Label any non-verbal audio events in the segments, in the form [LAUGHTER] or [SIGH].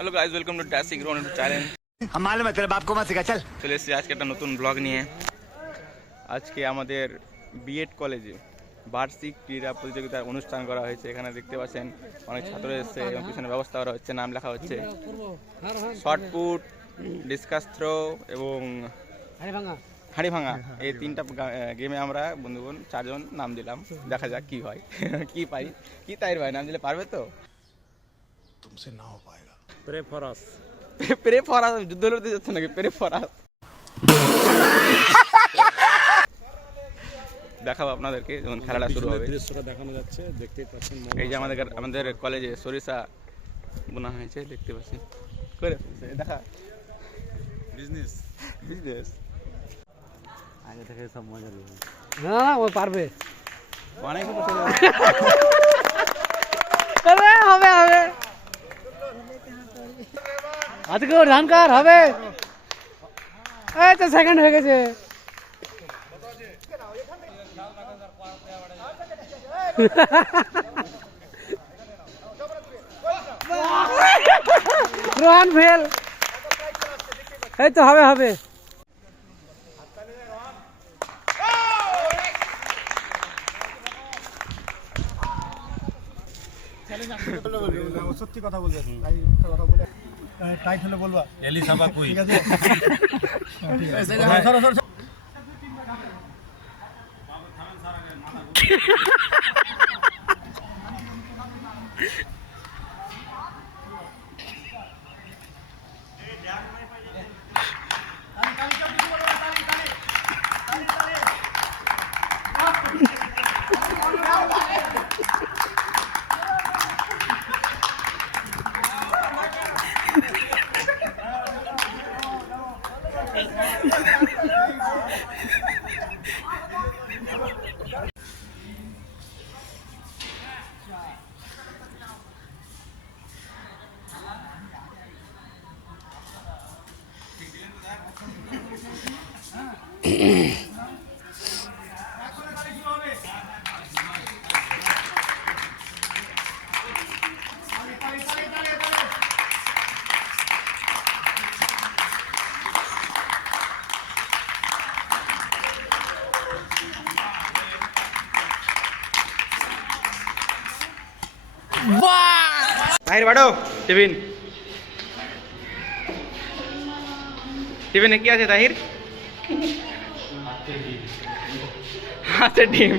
Hello guys welcome to dashing Ron to channel মালুম আছে বাপ কমা শিখা চল চলে এসেছি আজকে একটা নতুন ব্লগ নিয়ে আজকে আমাদের বিএড কলেজে বার্ষিক ক্রীড়া প্রতিযোগিতার অনুষ্ঠান করা হয়েছে এখানে দেখতে পাচ্ছেন অনেক ছাত্র এসেছে এবং পিছনে ব্যবস্থা করা হচ্ছে নাম লেখা হচ্ছে শর্ট পুট ডিসকাস থ্রো এবং হাঁড়ি ভাঙা এই তিনটা গেমে আমরা বন্ধুগণ চারজন নাম দিলাম দেখা যাক কি হয় কি পাই কি তাই ভাই নাম দিলে পারবে তো তুমসে না হো প্রেফরাস পেরে ফরাস যুদ্ধ লড়তে যাচ্ছে নাকি? পেরে ফরাস দেখাবো আপনাদেরকে যখন খেলাটা শুরু হবে। দৃশ্যটা দেখানো যাচ্ছে দেখতেই পাচ্ছেন এই যে আমাদের আমাদের কলেজে সরিষা বোনা হয়েছে দেখতে পাচ্ছি। করে দেখা। বিজনেস বিজনেস আগে থেকে সব মজা না না ও পারবে। অনেক [LAUGHS] কিছু চলে আরে হবে হবে আজকে ওর ধানকার হবে? এই তো সেকেন্ড হয়ে গেছে। রোহান ফেল এই তো হবে হবে। সত্যি কথা একটা কথা বলে টাইট হলে বলবা? এলি সাবা কুই। ঠিক আছে? হ্যাঁ, সরো, সরো, সরো। তাহির বাড়ো টিফিন টিফিনে কি আছে তাহির হাতের ডিম।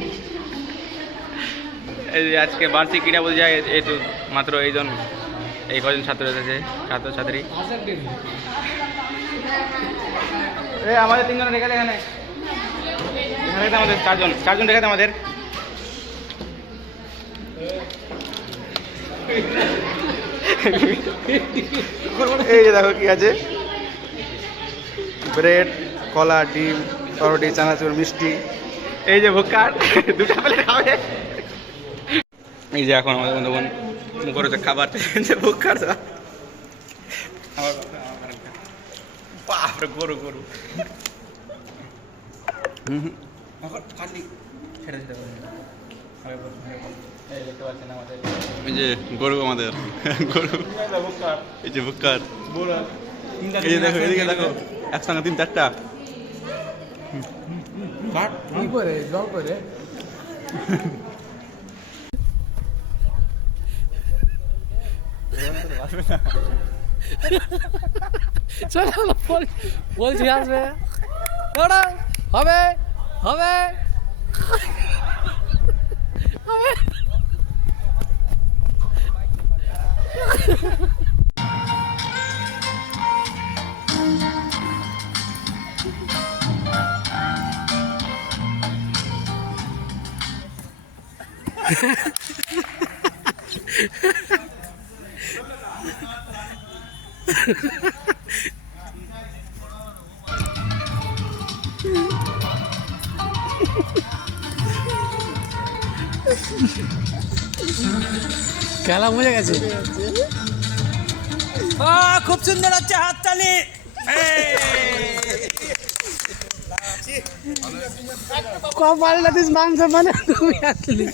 এই যে আজকে বার্ষিক ক্রীড়া বলতে যায় এই তো মাত্র এইজন এই কজন ছাত্র এসেছে ছাত্র ছাত্রী এই আমাদের তিনজন রেখে দে এখানে। এখানে আমাদের চারজন চারজন রেখে দে আমাদের। এই যে দেখো কি আছে। ব্রেড, কলা, ডিম তরটি চানাচুর, মিষ্টি। এই যে ভুক্কার দুটা প্লেট খাবে। এই যে এখন আমাদের বন্ধুগণ মুখর হচ্ছে খাবার যে ভুক্কার বাপরে গরু গরু। এই যে গরু আমাদের গরু। এই যে এই যে দেখো এদিকে দেখো একসঙ্গে তিন চারটা। কি করে জল করে চলো বল বলছি আসবে দাঁড়াও হবে হবে হবে খেলা মজা গেছে। খুব সুন্দর হচ্ছে হাততালি। কপালটা দিস মাংস মানে তুমি আসলি